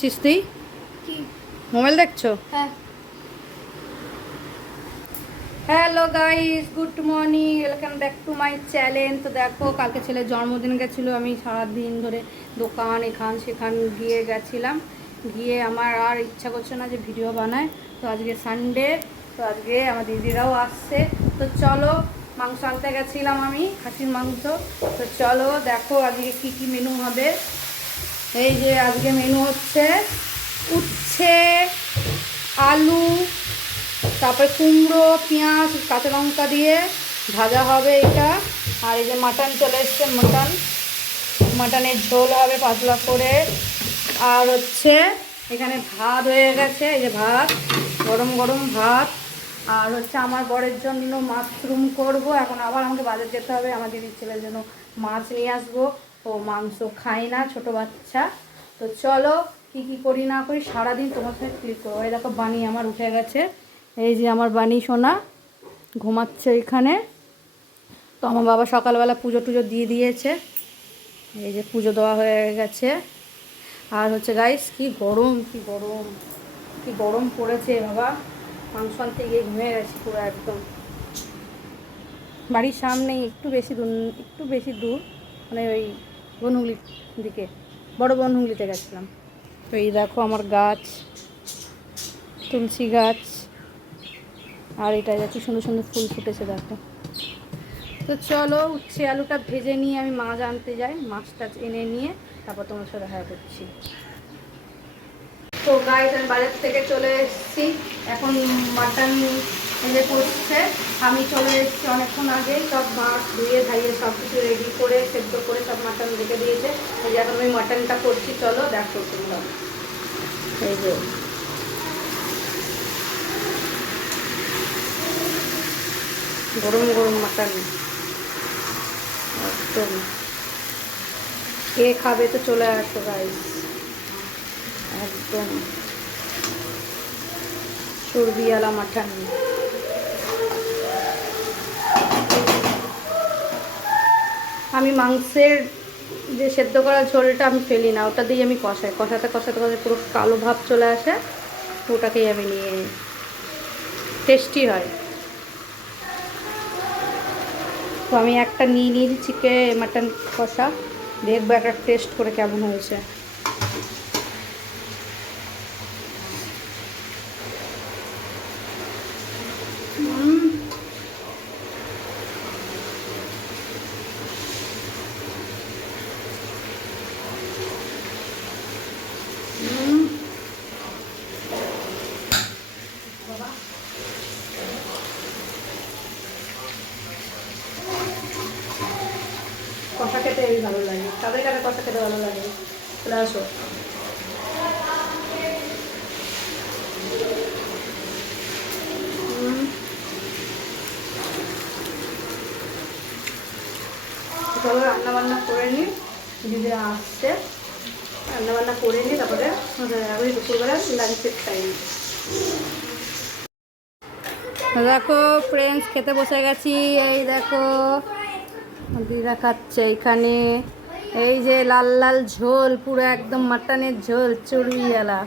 তুই মোবাইল দেখছো? হ্যাঁ। Hello guys, good morning, welcome back to my channel. তো দেখো, কালকে ছেলের জন্মদিন গেছিলো। আমি সারাদিন ধরে দোকান এখান সেখান গিয়ে গেছিলাম। গিয়ে আমার আর ইচ্ছা করছে না যে ভিডিও বানায়। তো আজকে সানডে, তো আজকে আমার দিদিরাও আসছে। তো চলো, মাংস আনতে গেছিলাম আমি, খাসির মাংস। তো চলো দেখো আজকে কি কি মেনু হবে। এই যে আজকে মেনু হচ্ছে উচ্ছে, আলু, তারপরে কুমড়ো, পেঁয়াজ, কাঁচা লঙ্কা দিয়ে ভাজা হবে এটা। আর এই যে মাটন চলে এসছে, মাটনের ঝোল হবে পাতলা করে। আর হচ্ছে এখানে ভাত হয়ে গেছে, এই যে ভাত, গরম গরম ভাত। আর হচ্ছে আমার বরের জন্য মাশরুম করব। এখন আবার আমাকে বাজার যেতে হবে, আমার দিদির ছেলের জন্য মাছ নিয়ে আসবো। ও মাংস খায় না, ছোট বাচ্চা। তো চলো কি কি করি না করি সারাদিন তোমার সাথে ক্লিক করবো। এই দেখো বানি আমার উঠে গেছে, এই যে আমার বানি সোনা ঘুমাচ্ছে এখানে। তো আমার বাবা সকালবেলা পুজো টুজো দিয়ে দিয়েছে, এই যে পুজো দেওয়া হয়ে গেছে। আর হচ্ছে গাইস, কি গরম কি গরম কি গরম পড়েছে বাবা। মাংস আনতে গিয়ে ঘুমিয়ে গেছি পুরো একদম। বাড়ির সামনেই, একটু বেশি দূর, মানে ওই বনহুগলির দিকে, বড় বনহুগলিতে গেছিলাম। তো এই দেখো আমার গাছ, তুলসী গাছ। আর এটা কি সুন্দর সুন্দর ফুল ফুটেছে দেখো। তো চলো উচ্ছে আলুটা ভেজে নিয়ে আমি মাছ আনতে যাই, মাছটা এনে নিয়ে তারপর তোমার সাথে দেখা করছি। তো গাইস, আমি বাজার থেকে চলে এসেছি, এখন মাটন এনে করছে। আমি চলে এসেছি অনেকক্ষণ আগে, সব মাছ ধুয়ে ধাইয়ে সব কিছু রেডি করে সেদ্ধ করে সব মাটন রেখে দিয়েছে। এই যে এখন আমি মাটনটা করছি, চলো দেখো তোমরা। এই যে গরম গরম মাটন একদম। কে খাবে তো চলে আসো গাইস, একদম চর্বিওয়ালা মাটন। আমি মাংসের যে সেদ্ধ করা ঝোলটা আমি ফেলি না, ওটা দিয়ে আমি কষাই, কষাতে কষাতে কষাতে পুরো কালো ভাব চলে আসে, ওটাকেই আমি নিয়ে নিই, টেস্টি হয়। তো আমি একটা নিয়ে নিয়েছি মাটন কষা, দেখবো একটা টেস্ট করে কেমন হয়েছে। কষা খেতে এই ভালো লাগে, তাদের কাছে কষা খেতে ভালো লাগে। চলে আসো। চলো রান্নাবান্না করে নিই, দিদিরা আসছে, রান্নাবান্না করে নিই, তারপরে আমি দুপুরবেলা লাঞ্চের টাইম। দেখো ফ্রেন্ডস, খেতে বসে গেছি। এই দেখো দিদা খাচ্ছে এইখানে, এই যে লাল লাল ঝোল, পুরো একদম মাটনের ঝোল চর্বিওয়ালা।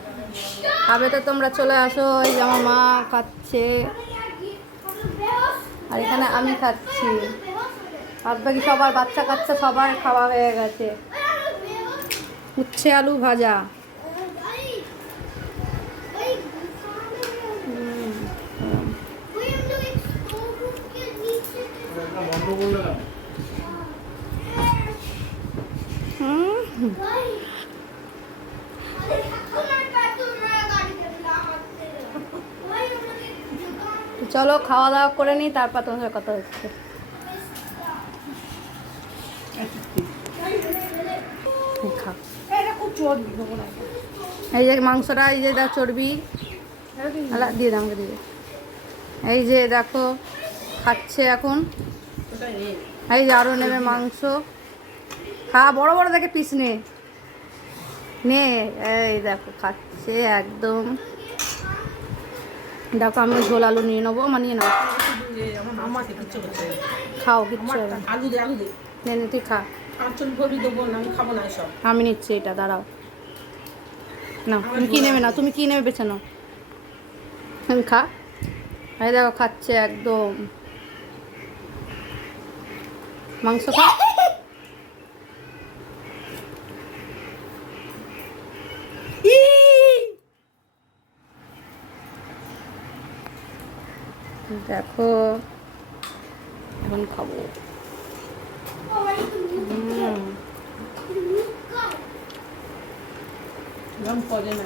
খাবে তো তোমরা চলে আসো। এই যে আমার মা খাচ্ছে, আর এখানে আমি খাচ্ছি। আর বাকি সবার বাচ্চা কাচ্চা সবার খাওয়া হয়ে গেছে। উচ্ছে আলু ভাজা। চলো খাওয়া দাওয়া করে নিই, তারপর তোমার সাথে কথা হচ্ছে। এই যে মাংসটা, এই যে চর্বি দিয়ে দাও আমাকে দিয়ে। এই যে দেখো খাচ্ছে এখন, এই যে আরও নেবে মাংস। খা, বড় বড় দেখে পিস নে। এই দেখো খাচ্ছে একদম। দেখো আমি ঝোল আলু নিয়ে নেবো, মানিয়ে নাও, খাও কিচ্ছু নে, তুই খা। দেবো না, আমি খাবো না এসব। আমি নিচ্ছি এটা, দাঁড়াও। না তুমি কি নেবে না, তুমি কি নেবে বেছে নাও। আমি খা, এই দেখো খাচ্ছে একদম মাংস খা। দেখো এখন খাবো। গরম পড়ে না।